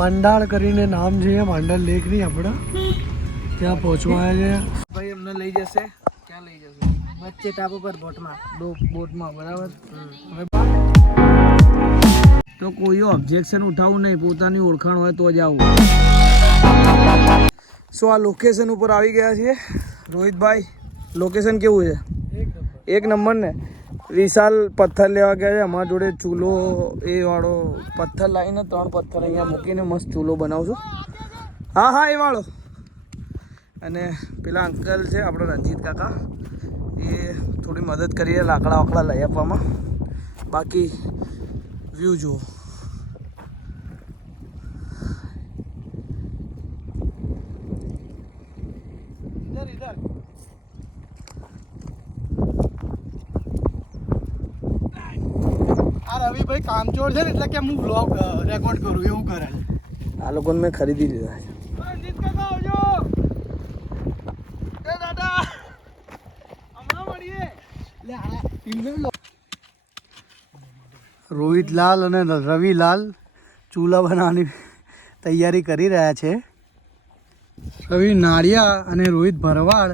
માંડાળ કરીને નામ છે, માંડાળ લેક નહીં આપણે ત્યાં પહોંચવા આવ્યા છે. ભાઈ અમને લઈ જશે. ક્યાં લઈ જશે? વચ્ચે ટાપુ પર બોટમાં બરાબર. તો કોઈ ઓબ્જેક્શન ઉઠાવવું નહીં, પોતાની ઓળખાણ હોય તો જ આવું. સો આ લોકેશન ઉપર આવી ગયા છીએ. રોહિતભાઈ, લોકેશન કેવું છે? એક નંબર ને. વિશાલ પથ્થર લેવા ગયા છે. અમારા જોડે ચૂલો એ વાળો પથ્થર લાવીને 3 પથ્થર અહીંયા મૂકીને મસ્ત ચૂલો બનાવશું. હા એ વાળો. અને પેલા અંકલ છે આપણો રંજીત કાકા, એ થોડી મદદ કરીએ લાકડા વાકડા લઈ આપવામાં. બાકી વ્યૂ જુઓ. રવિભાઈ કામચોર છે ને એટલે કે હું વ્લોગ રેકોર્ડ કરું એવું કરે. આ લોકોને મેં ખરીદી લીધા છે. રોહિતલાલ અને રવિલાલ ચૂલા બનાવવાની તૈયારી કરી રહ્યા છે. રવિ નાળિયા અને રોહિત ભરવાડ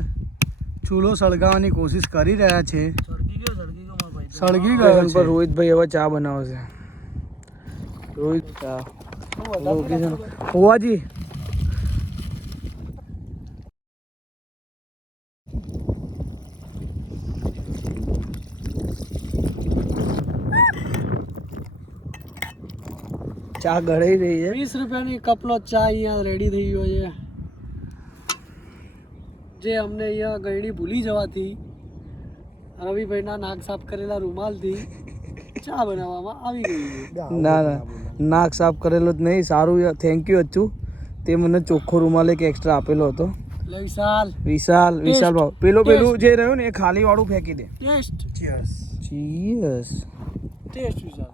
ચૂલો સળગાવવાની કોશિશ કરી રહ્યા છે. સળગી ગયો છે. રોહિતભાઈ હવે ચા બનાવશે. રોહિત ચા હોવાજી. ચા ગળાઈ રહી છે. 20 રૂપિયાની કપલો ચા અહીંયા રેડી થઈ ગયો છે, જે અમને અહીંયા ગળણી ભૂલી જવાથી રવિભાઈના નાક સાફ કરેલા રૂમાલથી ચા બનાવવામાં આવી ગઈ છે. ના નાક સાફ કરેલો જ નહીં. સારું, થેન્ક યુ અચ્છું. તે મને ચોખ્ખો રૂમાલ એક એક્સ્ટ્રા આપેલો હતો. વિશાલ ભાવ પેલું જે રહ્યું ને એ ખાલી વાળું ફેંકી દે. ચીયર્સ. Vishal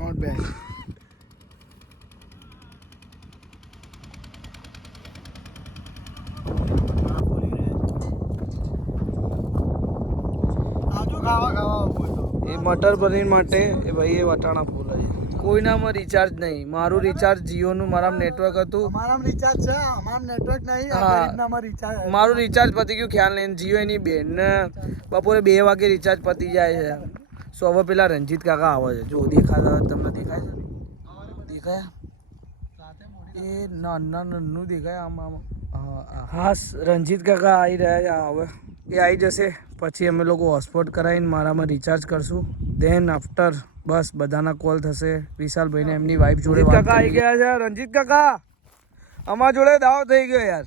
not bad. એ મટર પનીર માટે એ ભાઈ એ વટાણા ફૂલ છે. કોઈનામાં રિચાર્જ નહીં. મારું રિચાર્જ જીઓનું મારા નેટવર્ક હતું. અમારામાં રિચાર્જ છે, અમારામાં નેટવર્ક નહીં. આ ગરીબનામાં રિચાર્જ. મારું રિચાર્જ પતી ગયું ખ્યાલ નહીં. જીઓ એની બેન ને બપોરે 2 વાગે રિચાર્જ પતી જાય છે. સો હવે પેલા રંજીત કાકા આવે છે. જો દેખાતા તમને દેખાય છે? દેખાયા? એ નાનું દેખાય આમ. હા રંજીત કાકા આવી રહ્યા છે. હવે એ આવી જશે પછી અમે લોકો હોટસ્પોટ કરાવીને મારામાં રિચાર્જ કરશું. દેન આફ્ટર બસ બધાના કોલ થશે. વિશાલભાઈને એમની વાઈફ જોડે કાકા આવી ગયા છે. રંજીત કાકા અમારા જોડે દાવો થઈ ગયો યાર.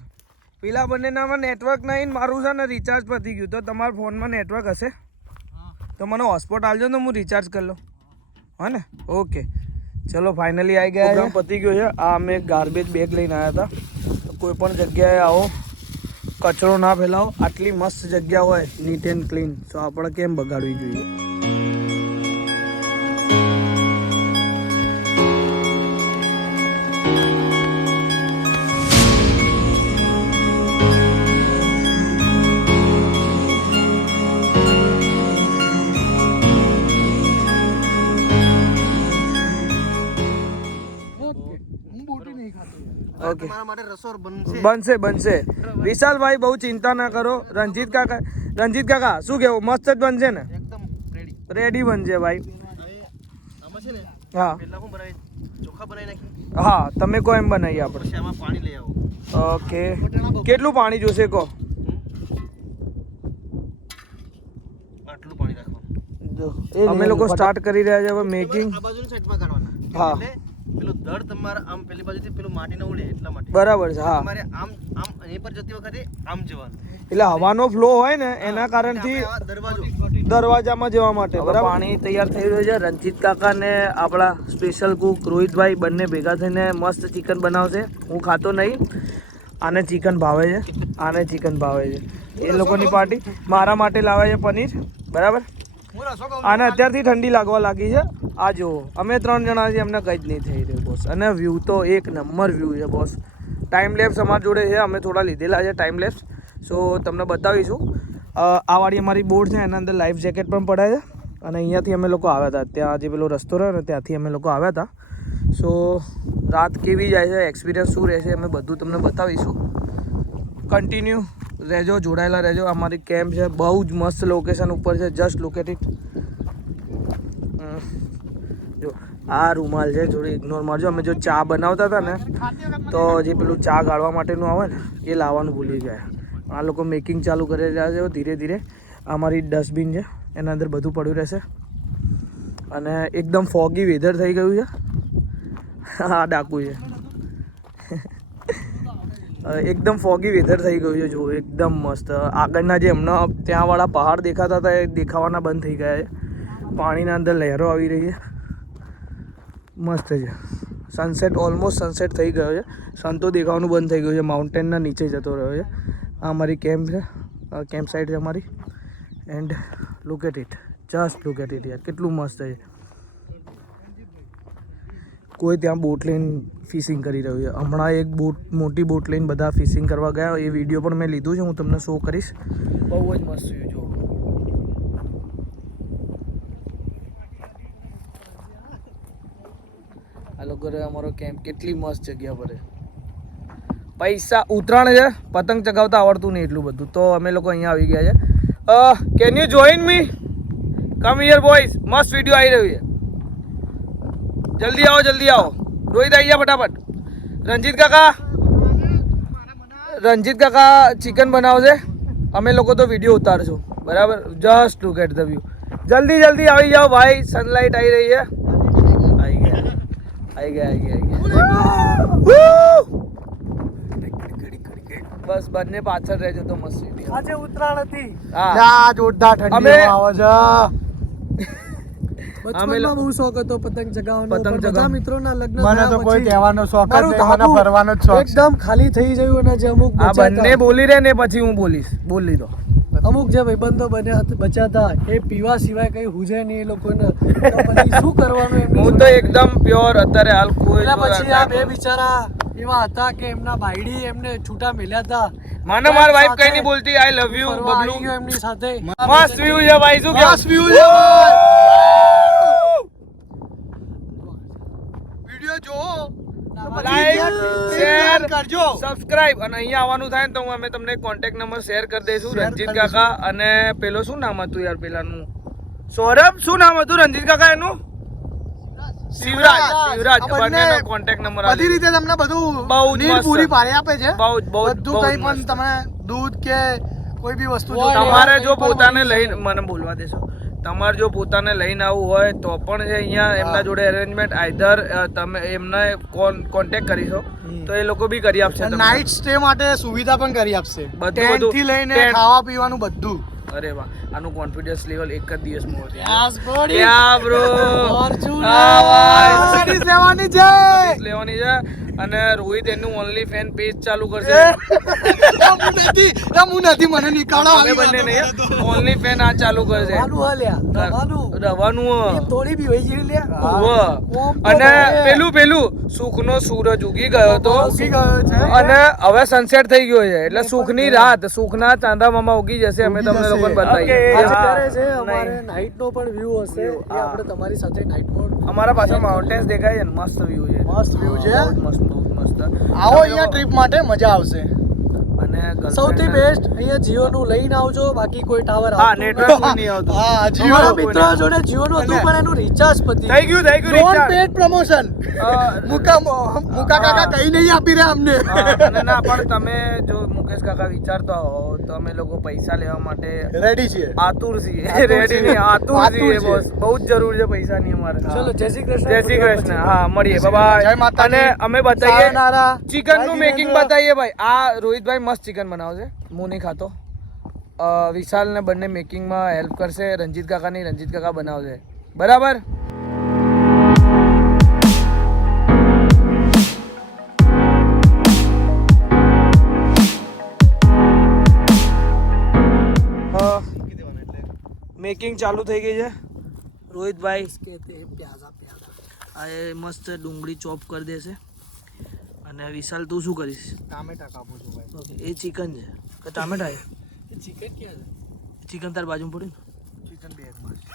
પેલા બંનેનામાં નેટવર્ક નહીં, મારું છે ને રિચાર્જ પતી ગયું. તો તમારા ફોનમાં નેટવર્ક હશે તો મને હોટસ્પોટ આલજો ને હું રિચાર્જ કરી લઉં. હા ને? ઓકે ચલો ફાઇનલી આવી ગયા છે. પતી ગયો છે. આ અમે ગાર્બેજ બેગ લઈને આવ્યા હતા. કોઈ પણ જગ્યાએ આવો, કચરો ના ફેલાવો. આટલી મસ્ત જગ્યા હોય નીટ એન્ડ ક્લીન, તો આપણે કેમ બગાડવી જોઈએ? ઓકે બનશે. વિશાલભાઈ બહુ ચિંતા ના કરો. રંજીત કાકા શું કેવું? મસ્ત જ બનશે ને? રેડી બનશે ભાઈ. હા તમે કહો એમ બનાવીએ આપણે. ઓકે કેટલું પાણી જોશે કહો? અમે લોકો સ્ટાર્ટ કરી રહ્યા છે હવે મેકિંગ. હા પેલું દળ તમારે આમ પેલી બાજુથી પેલું માટી ન ઉડે એટલા માટે બરાબર છે. હા તમારે આમ અહીં પર જતી વખતે આમ જવાનું, એટલે હવાનો ફ્લો હોય ને એના કારણથી દરવાજામાં જવા માટે. બરાબર. પાણી તૈયાર થઈ રહ્યું છે. રંજીત કાકા ને આપણા સ્પેશિયલ કુક રોહિતભાઈ બંને ભેગા થઈને મસ્ત ચિકન બનાવશે. હું ખાતો નહીં. આને ચિકન ભાવે છે, આને ચિકન ભાવે છે. એ લોકોની પાર્ટી મારા માટે લાવે છે પનીર. બરાબર. આને અત્યારથી ઠંડી લાગવા લાગી છે. આ જુઓ અમે 3 જણા છીએ, અમને કંઈ જ નહીં થઈ રહ્યું બોસ. અને વ્યૂ તો એક નંબર વ્યૂ છે બોસ. ટાઈમ લેપ્સ અમારી જોડે છે, અમે થોડા લીધેલા છે ટાઈમ લેપ્સ. સો તમને બતાવીશું. આ વાળી અમારી બોટ છે, એના અંદર લાઈફ જેકેટ પણ પડે છે. અને અહીંયાથી અમે લોકો આવ્યા હતા, ત્યાં જે પેલો રસ્તો રહ્યો ને ત્યાંથી અમે લોકો આવ્યા હતા. સો રાત કેવી જાય છે, એક્સપિરિયન્સ શું રહેશે, અમે બધું તમને બતાવીશું. કન્ટિન્યુ રહેજો, જોડાયેલા રહેજો. અમારી કેમ્પ છે, બહુ જ મસ્ત લોકેશન ઉપર છે. Just look at it. જો આ રૂમાલ છે, જોડે ઇગ્નોર મારજો. અમે જો ચા બનાવતા હતા ને, તો જે પેલું ચા ગાળવા માટેનું આવે ને, એ લાવવાનું ભૂલી ગયા. આ લોકો મેકિંગ ચાલુ કરી રહ્યા છે ધીરે ધીરે. અમારી ડસ્ટબિન છે, એના અંદર બધું પડ્યું રહેશે. અને એકદમ ફોગી વેધર થઈ ગયું છે. હા ડાકુ છે. એકદમ ફોગી વેધર થઈ ગયું છે. જો એકદમ મસ્ત. આગળના જે હમણાં ત્યાંવાળા પહાડ દેખાતા હતા એ દેખાવાના બંધ થઈ ગયા છે. પાણીના અંદર લહેરો આવી રહી છે. મસ્ત છે. સનસેટ ઓલમોસ્ટ સનસેટ થઈ ગયો છે. સન તો દેખાવાનું બંધ થઈ ગયું છે. માઉન્ટેનના નીચે જતો રહ્યો છે. આ અમારી કેમ્પ છે, કેમ્પ સાઇટ છે અમારી. And look at it, just look at it યાર, કેટલું મસ્ત છે. કોઈ ત્યાં બોટ લઈને ફિશિંગ કરી રહ્યું છે. હમણાં એક બોટ, મોટી બોટ લઈને બધા ફિશિંગ કરવા ગયા. એ વિડીયો પણ મેં લીધું છે, હું તમને શો કરીશ. બહુ જ મસ્ત છે. જો આ લોકો અમારો કેમ્પ કેટલી મસ્ત જગ્યા પર છે. પૈસા ઉતરાણ છે, પતંગ ચગાવતા આવડતું નહીં એટલું બધું, તો અમે લોકો અહીંયા આવી ગયા છે. Can you join me? Come here boys, મસ્ત વિડીયો આવી રહ્યું છે. જલ્દી આવો, જલ્દી આવો. રોહિત આવી ગયા ફટાફટ. રંજીત કાકા ચિકન બનાવશે, અમે લોકો તો વિડીયો ઉતારશું. બરાબર, just look at the view. જલ્દી જલ્દી આવી જાઓ ભાઈ, સનલાઇટ આવી રહી છે. આવી ગયા. બસ બંને પાછળ રહેજો તો મસ્ત. આજે ઉત્તરાયણ હતી. હા જોરદાર ઠંડી આવે છે. બચપનમાં બહુ શોખ હતો પતંગ ચગાવવાનો. પતંગ ચગાવ મિત્રોના લગ્ન મને તો કોઈ કહેવાનો શોખ જ નહીં, મને ફરવાનો જ શોખ. એકદમ ખાલી થઈ ગયું અને જે અમુક આ બંને બોલી રહે ને પછી હું બોલીશ. બોલ લીધો. અમુક જે ભાઈબંધો બચ્યા હતા એ પીવા સિવાય કઈ હુજે નહીં એ લોકોને. તો પછી શું કરવાનું એમની હું તો એકદમ પ્યોર અત્યારે હાલ કોઈ. પછી આ બે બિચારા એવા હતા કે એમના ભાઈડી એમને છૂટા મળ્યા હતા. માનો માર વાઈફ કઈ નહીં બોલતી આઈ લવ યુ બબલુ એમની સાથે. મસ્ત વ્યૂ છે ભાઈ, શું કે મસ્ત વ્યૂ છે. વિડિયો જો લાઈક શેર કરજો, સબસ્ક્રાઇબ. અને અહીંયા આવવાનું થાય ને તો અમે તમને કોન્ટેક્ટ નંબર શેર કરી દઈશું. રંજીત કાકા અને પેલો શું નામ હતું યાર પેલાનું? સૌરભ. શું નામ હતું રંજીત કાકા એનું? શિવરાજ. બંનેનો કોન્ટેક્ટ નંબર બધી રીતે તમને બધું બહુ જ નીડ પૂરી પાડી આપે છે. બધું કંઈ પણ તમે દૂધ કે કોઈ બી વસ્તુ તમારે જો પોતાને લઈને, મને બોલવા દેશો, તમારે જો પોતાને લઈને આવવું હોય તો પણ છે અહીંયા એમના જોડે અરેન્જમેન્ટ. આઈધર તમે એમને કોન્ટેક્ટ કરીશો તો એ લોકો બી કરી આપશે. નાઇટ સ્ટે માટે સુવિધા પણ કરી આપશે. બધું થી લઈને ખાવા પીવાનું બધું. અરે વાહ, આનું કોન્ફિડન્સ લેવલ એક જ દિવસમાં વધે. લેવાની છે. અને રોહિત એનું ઓનલી ફેન પેજ ચાલુ કરશે. હું નથી, મને નીકાળો. બંને નહીં, ઓનલી ફેન આ ચાલુ કરશે. રવાનું થોડી બી હોય છે. અને પેલું સુખનો સૂરજ ઉગી ગયો હતો અને હવે સનસેટ થઈ ગયો છે. એટલે સુખની રાત, સુખના ચાંદા મામા ઉગી જશે. અમે તમને લોકો બતાવીએ. અમારે નાઈટ નો પણ વ્યૂ હશે, એ આપણે તમારી સાથે નાઈટ મોડ. અમારા પાછળ માઉન્ટેન્સ દેખાય છે, મસ્ત વ્યૂ છે. મસ્ત વ્યૂ છે. બહુ મસ્ત. આવો અહીંયા ટ્રીપ માટે મજા આવશે. અને સૌથી બેસ્ટ અહીંયા જીઓ નું લઈને આવજો. બાકી કોઈ ટાવર નેટવર્ક નહીં આવતું. હા, જીઓ મિત્રો જોડે જીઓ નું હતું પણ એનું રિચાર્જ પતી થઈ ગયું નોન પેડ પ્રમોશન. મુકા કાકા કઈ નહીં આપી રહ્યા અમને. ના પણ તમે જો મુકેશ કાકા વિચારતા હો તો અમે લોકો પૈસા લેવા માટે રેડી છીએ. આતુર છીએ. રેડી નહીં, આતુર છીએ બોસ. બહુ જ જરૂર છે પૈસાની અમારે. ચલો જય શ્રી કૃષ્ણ. જય શ્રી કૃષ્ણ. હા, મળીએ. બાય. અને અમે બતાવીએ ચિકન નું મેકિંગ બતાવીએ ભાઈ. આ રોહિતભાઈ મસ્ત ચિકન બનાવશે, હું નહીં ખાતો. વિશાલ ને બંને મેકિંગમાં હેલ્પ કરશે. રંજીત કાકા બનાવશે. બરાબર. મેકિંગ ચાલુ થઈ ગઈ છે. રોહિતભાઈ આ મસ્ત ડુંગળી ચોપ કરી દેશે. અને વિશાલ તું શું કરીશ? ટામેટા કાપું છું ભાઈ. ઓકે, એ ચિકન છે કે ટામેટા છે? ચિકન ક્યાં છે? ચિકન તાર બાજુમાં પડ્યું. ચિકન બેગમાં છે.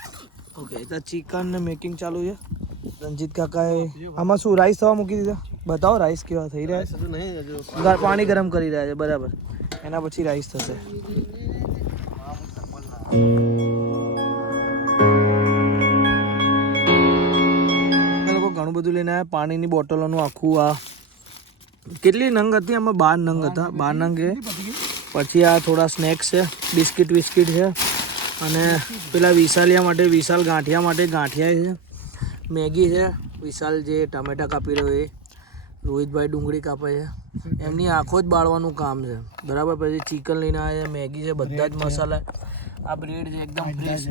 ઓકે, તો ચિકન ને મેકિંગ ચાલુ છે. રંજીત કાકાએ આમાં શું રાઈસ થવા મૂકી દીધા? બતાવો રાઈસ કેવા થઈ રહ્યા છે. હજુ નહીં હજુ પાણી ગરમ કરી રહ્યા છે, બરાબર. એના પછી રાઈસ થશે. અમે લોકો ઘણું બધું લઈને આવ્યા. પાણીની બોટલોનું આખું આ કેટલી નંગ હતી? આમાં 12 નંગ હતા. 12 નંગ એ પછી આ થોડા સ્નેક્સ છે, બિસ્કિટ વિસ્કિટ છે, અને પેલા વિશાલિયા માટે, વિશાલ ગાંઠિયા માટે ગાંઠિયા છે, મેગી છે, વિશાલ જે ટમેટા કાપી રહ્યો એ, રોહિતભાઈ ડુંગળી કાપે છે. એમની આંખો જ બાળવાનું કામ છે, બરાબર. પછી ચિકન લઈને આવ્યા છે, મેગી છે, બધા જ મસાલા. આ બ્રેડ છે એકદમ ફ્રેશ,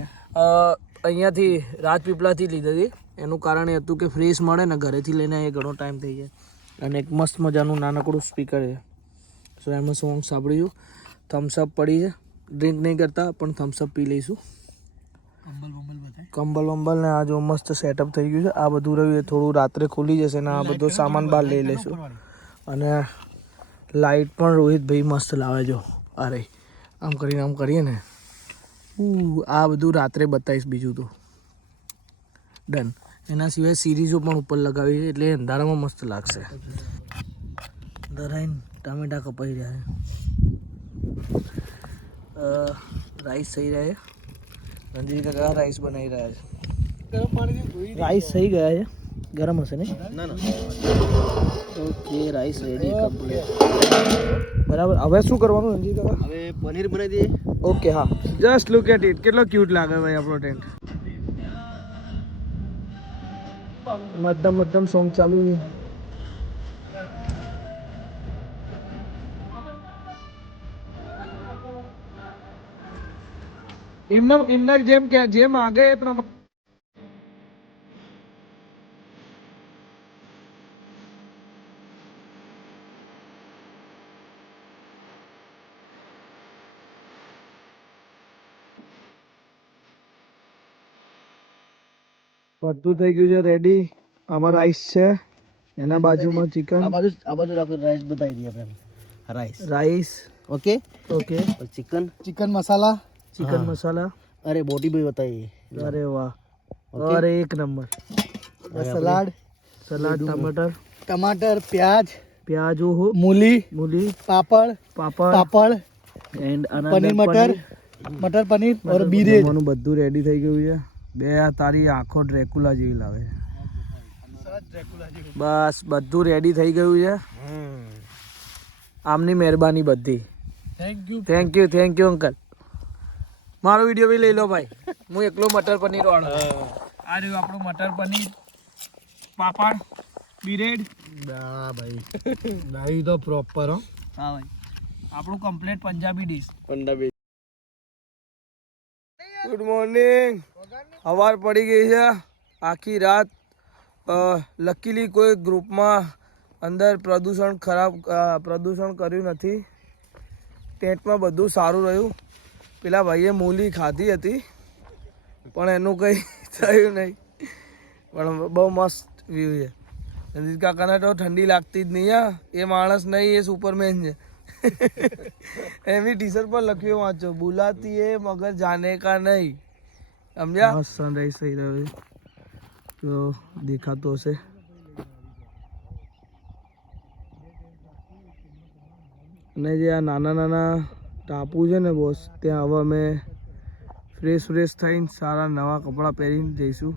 અહીંયાથી રાજપીપળાથી લીધી હતી. એનું કારણ એ હતું કે ફ્રેશ મળે ને, ઘરેથી લઈને એ ઘણો ટાઈમ થઈ જાય. અને એક મસ્ત મજાનું નાનકડું સ્પીકર છે, સો એમાં સોંગ સાંભળ્યું. થમ્સઅપ પડી છે, ડ્રિંક નહીં કરતા પણ થમ્સઅપ પી લઈશું. કંબલ વંબલ ને આ જો મસ્ત સેટઅપ થઈ ગયું છે. આ બધું રહ્યું એ થોડું રાત્રે ખુલી જશે ને આ બધો સામાન બહાર લઈ લઈશું. અને લાઇટ પણ રોહિતભાઈ મસ્ત લાવે. જો અરે આમ કરીને આમ કરીએ ને, આ બધું રાત્રે બતાવીશ. બીજું તો ડન. એના સિવાય સિરીઝો પણ ઉપર લગાવી છે એટલે અંધારામાં મસ્ત લાગશે. ધરાઈને ટામેટા કપાઈ રહ્યા છે, રાઈસ થઈ રહ્યા છે. રંજીત કાકા રાઈસ બનાવી રહ્યા છે. રાઈસ થઈ ગયા છે, ગરમ હશે ને? ના ના ઓકે, રાઈસ રેડી કમ્પ્લીટ. બરાબર. હવે શું કરવાનું રંજીત કાકા? હવે પનીર બનાવી દઈએ. ઓકે, હા. Just look at it. કેટલો ક્યુટ લાગે ભાઈ આપણો ટેન્ટ. મધ્યમ સોંગ ચાલુ છે. એમના જેમ આગે એ પ્રમાણે બધું થઈ ગયું છે રેડી. આમાં રાઈસ છે, એના બાજુમાં ચિકન. આ બાજુ રાખો, રાઈસ બતાવી દઈએ આપણે. Rice okay okay. ચિકન મસાલા, ચિકન મસાલા. અરે બોટી ભાઈ બતાવીએ. અરે વાહ, અરે એક નંબર. સલાડ, ટમાટર, પ્યાજ, ઓહો, मूली, पापड़ એન્ડ पनीर मटर पनीर और बीरेड. બધું રેડી થઈ ગયું છે. બે આ તારી આંખો ડ્રેકુલા જેવી લાવે. બસ બધું રેડી થઈ ગયું છે. આમની મહેરબાની બધી. Thank you uncle. મારો વિડીયો બી લઈ લો ભાઈ. હું એકલો મટર પનીર વાળો. આ રહ્યું આપણું મટર પનીર, પાપડ, બીરેડ. હા ભાઈ, નાઈ તો પ્રોપર. હો હા ભાઈ, આપણું complete Punjabi dish. Good morning. સવાર પડી ગઈ છે. આખી રાત લકીલી કોઈ ગ્રુપમાં અંદર પ્રદૂષણ કર્યું નથી. ટેન્ટમાં બધું સારું રહ્યું. પેલા ભાઈએ મૂલી ખાધી હતી પણ એનું કંઈ થયું નહીં. પણ બહુ મસ્ત વ્યૂ છે. રંજીત કાકાને તો ઠંડી લાગતી જ નહીં. હા, એ માણસ નહીં, એ સુપરમેન છે. એમની ટી શર્ટ પર લખ્યું વાંચો, બુલાતી એ મગર જાને કા નહીં. સમજ્યા? સનરાઈઝ થઈ રહ્યો છે તો દેખાતો હશે. અને જે આ નાના ટાપુ છે ને બોસ, ત્યાં હવે અમે ફ્રેશ થઈને સારા નવા કપડાં પહેરીને જઈશું.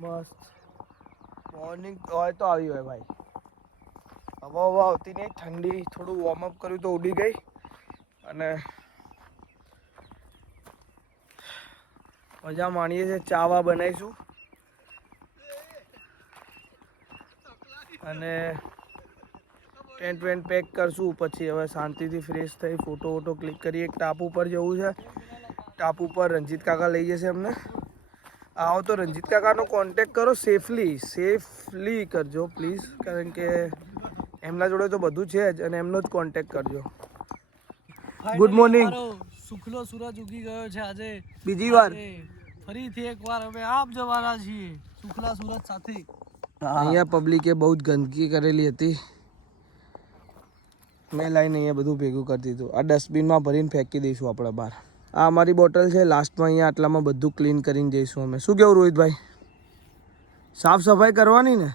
મસ્ત મોર્નિંગ હોય તો આવી હોય ભાઈ. હવા આવતી નહીં, ઠંડી. થોડું વોર્મઅપ કર્યું તો ઉડી ગઈ. અને મજા માણીએ છીએ. ચાવા બનાવીશું અને ટેન્ટ વેન્ટ પેક કરશું. પછી હવે શાંતિથી ફ્રેશ થઈ ફોટો વોટો ક્લિક કરીએ. એક ટાપુ પર જવું છે. ટાપુ પર રંજીત કાકા લઈ જશે અમને. આવો તો રંજીત કાકાનો કોન્ટેક કરો. સેફલી કરજો પ્લીઝ, કારણ કે એમના જોડે તો બધું છે જ અને એમનો જ કોન્ટેક કરજો. Good morning. સુખલો સૂરજ ઉગી ગયો છે આજે. બીજી વાર ફરીથી એકવાર હવે આપ જવાના છીએ શુક્લા સુરત સાથે. અહીંયા પબ્લિકે બહુ જ ગંદકી કરેલી હતી. મેં લાઈને અહીંયા બધું ભેગું કરી દીધું. આ ડસ્ટબિનમાં ભરીને ફેંકી દઈશું આપણે બહાર. આ અમારી બોટલ છે. લાસ્ટમાં અહીંયા આટલામાં બધું ક્લીન કરીને જઈશું અમે. શું કેવું રોહિતભાઈ? સાફ સફાઈ કરવાની ને?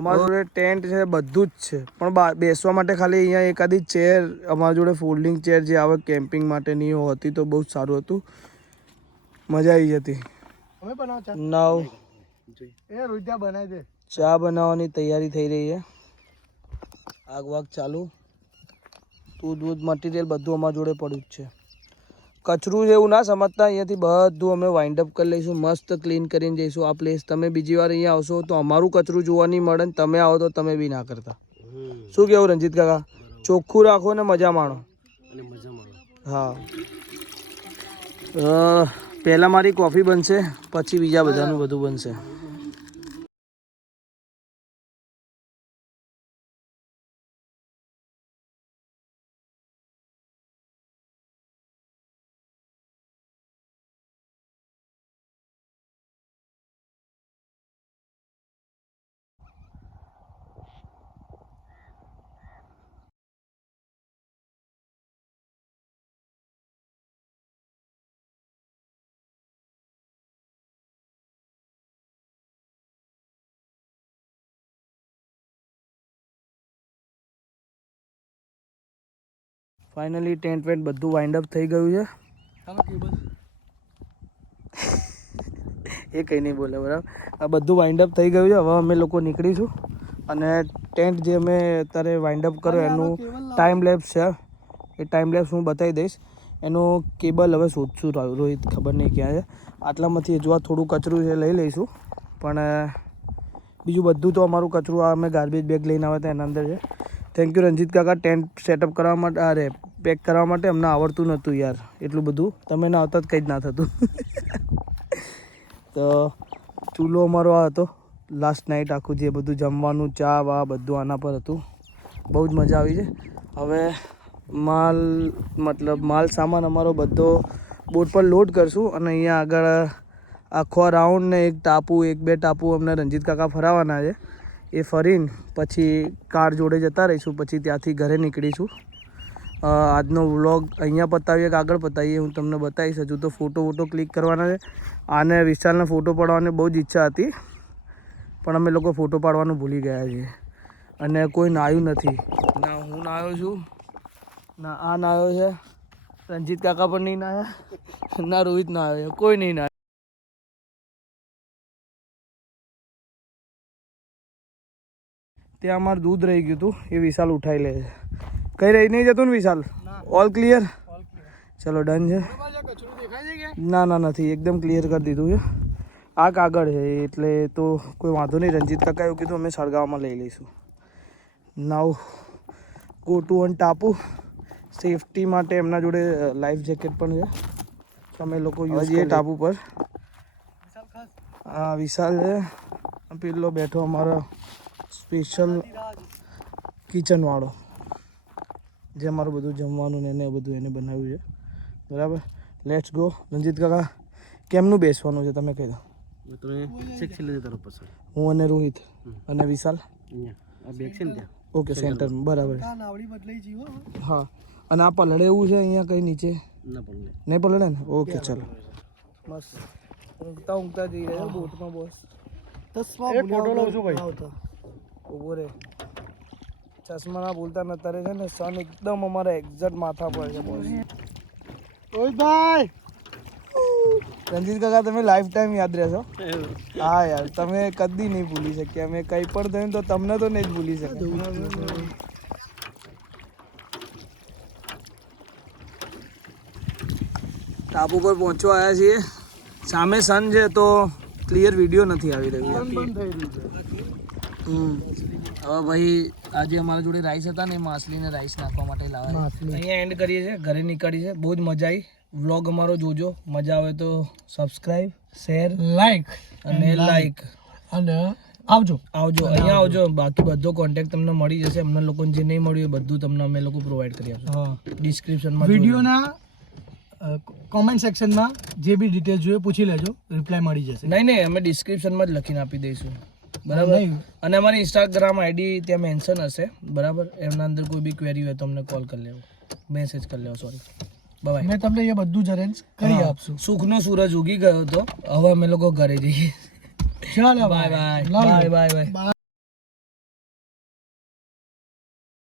અમારા જોડે ટેન્ટ છે, બધું જ છે, પણ બેસવા માટે ખાલી અહીંયા એકાદી ચેર અમારા જોડે ફોલ્ડિંગ ચેર જે આવે કેમ્પિંગ માટેની હતી તો બહુ જ સારું હતું. મજા આવી જતી. અમે બનાવ ચા નાવ એ રોહિત્યા બનાવી દે. ચા બનાવવાની તૈયારી થઈ રહી છે. આગ વાગ ચાલુ. દૂધ મટીરિયલ બધું અમારા જોડે પડ્યું જ છે. કચરું જેવું ના સમજતા, અહીંયાથી બધું અમે વાઇન્ડ અપ કરી લઈશું. મસ્ત ક્લીન કરીને જઈશું આ પ્લેસ. તમે બીજી વાર અહીંયા આવશો તો અમારું કચરું જોવા નહીં મળે ને તમે આવો તો તમે બી ના કરતા. શું કેવું રંજીત કાકા? ચોખ્ખું રાખો ને મજા માણો. હા, પહેલાં મારી કોફી બનશે, પછી બીજા બધાનું બધું બનશે. ફાઇનલી ટેન્ટ વેન્ટ બધું વાઇન્ડ અપ થઈ ગયું છે. ચાલો કેબલ એ કંઈ નહીં બોલે બરાબર. આ બધું વાઇન્ડ અપ થઈ ગયું છે. હવે અમે લોકો નીકળીશું અને ટેન્ટ જે અમે અત્યારે વાઇન્ડ અપ કર્યો એનું ટાઈમ લેપ્સ છે. એ ટાઈમ લેપ્સ હું બતાવી દઈશ. એનું કેબલ હવે શોધશું રોહિત, ખબર નહીં ક્યાં છે. આટલામાંથી હજુ આ થોડું કચરું છે લઈ લઈશું, પણ બીજું બધું તો અમારું કચરું આ અમે ગાર્બેજ બેગ લઈને આવ્યા હતા એના અંદર છે. થેન્ક યુ રંજીત કાકા, ટેન્ટ સેટઅપ કરવા માટે, અરે પેક કરવા માટે. અમને આવડતું નહોતું યાર એટલું બધું. તમે ના આવતા જ કંઈ જ ના થતું. તો ચૂલો અમારો આ હતો. લાસ્ટ નાઇટ આખું જે બધું જમવાનું, ચા વા બધું આના પર હતું. બહુ જ મજા આવી છે. હવે માલ સામાન અમારો બધો બોટ પર લોડ કરશું અને અહીંયા આગળ આખો રાઉન્ડ ને એક ટાપુ, એક બે ટાપુ અમને રંજીત કાકા ફરાવવાના છે. એ ફરીને પછી કાર જોડે જતા રહીશું, પછી ત્યાંથી ઘરે નીકળીશું. આજનો વ્લોગ અહીંયા પતાવીએ કે આગળ પતાવીએ હું તમને બતાવીશ. હજુ તો ફોટો ક્લિક કરવાના છે. આને વિશાલના ફોટો પાડવાની બહુ જ ઈચ્છા હતી, પણ અમે લોકો ફોટો પાડવાનું ભૂલી ગયા છીએ. અને કોઈ નાહ્યું નથી. ના હું નાહ્યો છું, ના આ નાહ્યો છે, રંજીત કાકા પણ નહીં નાહ્યા, ના રોહિત નાહ્યો છે, કોઈ નહીં નાહ્યો. ત્યાં અમારું દૂધ રહી ગયું હતું, એ વિશાલ ઉઠાઈ લે છે. કંઈ રહી નહીં જતું ને વિશાલ? All clear? ચલો ડન છે. ના ના નથી, એકદમ ક્લિયર કરી દીધું છે. આ કાગળ છે એટલે તો કોઈ વાંધો નહીં. રંજીત કાકા એવું કીધું અમે સળગાવવામાં લઈ લઈશું. નાવ ગો ટુ વન ટાપુ. સેફટી માટે એમના જોડે લાઈફ જેકેટ પણ છે. તમે લોકો યુઝ કરીએ ટાપુ પર. હા વિશાલ છે. પેલો બેઠો અમારો સ્પેશિયલ કિચનવાળો, જે અમારું બધું જમવાનું ને એને બધું એને બનાવ્યું છે. બરાબર, લેટ્સ ગો. રંજીત કાકા કેમનું બેસવાનું છે તમે કહી દો. હું અને રોહિત અને વિશાલ ઓકે સેન્ટરમાં. બરાબર. હા, અને આ પલળે એવું છે અહીંયા કંઈ નીચે નહીં પલળે ને? ઓકે ચલો. મસ્ત ઊંઘતા જઈ રહ્યા બોટમાં બોસ. ફોટો લઉં છું ભાઈ. ઉભો રે, ચશ્મા ના ભૂલતા ન. અત્યારે છે ને સન એકદમ અમારા એક્ઝેક્ટ માથા પર છે બોસ. રોહિતભાઈ, રંજીત કાકા તમે લાઈફ ટાઈમ યાદ રહેશો. હા યાર, તમે કદી નહીં ભૂલી શક્યા. અમે કંઈ પણ થયું તો તમને તો નહીં જ ભૂલી શક્યા. ટાપુ પર પહોંચવા આવ્યા છીએ. સામે સન છે તો ક્લિયર વિડીયો નથી આવી રહ્યો. હવે ભાઈ આજે અમારા જોડે રાઈસ હતા ને, માછલીને રાઈસ નાખવા માટે લાવ્યા. અહીંયા એન્ડ કરીએ છીએ, ઘરે નીકળી છે. બહુ જ મજા આવી. વ્લોગ અમારો જોજો, મજા આવે તો સબસ્ક્રાઈબ, શેર, લાઈક અને આવજો. અહીંયા આવજો. બાકી બધો કોન્ટેક્ટ તમને મળી જશે. અમને લોકોને જે નહીં મળ્યું એ બધું તમને અમે લોકો પ્રોવાઈડ કરી આપશું. ડિસ્ક્રિપ્શનમાં. વિડીયોના કોમેન્ટ સેક્શનમાં જે બી ડિટેલ્સ જોઈએ પૂછી લેજો, રિપ્લાય મળી જશે. નહીં અમે ડિસ્ક્રિપ્શનમાં જ લખીને આપી દઈશું, બરાબર. નહીં. અને અમારી ઇન્સ્ટાગ્રામ આઈડી ત્યાં મેન્શન હશે, બરાબર. એમના અંદર કોઈ બી ક્વેરી હોય તો અમને કોલ કરી લેવો, મેસેજ કરી લેવો, સોરી. બાય. મેં તમને એ બધું જ અરેન્જ કરી આપશું. સુખનો સૂરજ ઉગી ગયો તો હવે અમે લોકો ઘરે જઈએ. ચાલો bye bye bye bye bye.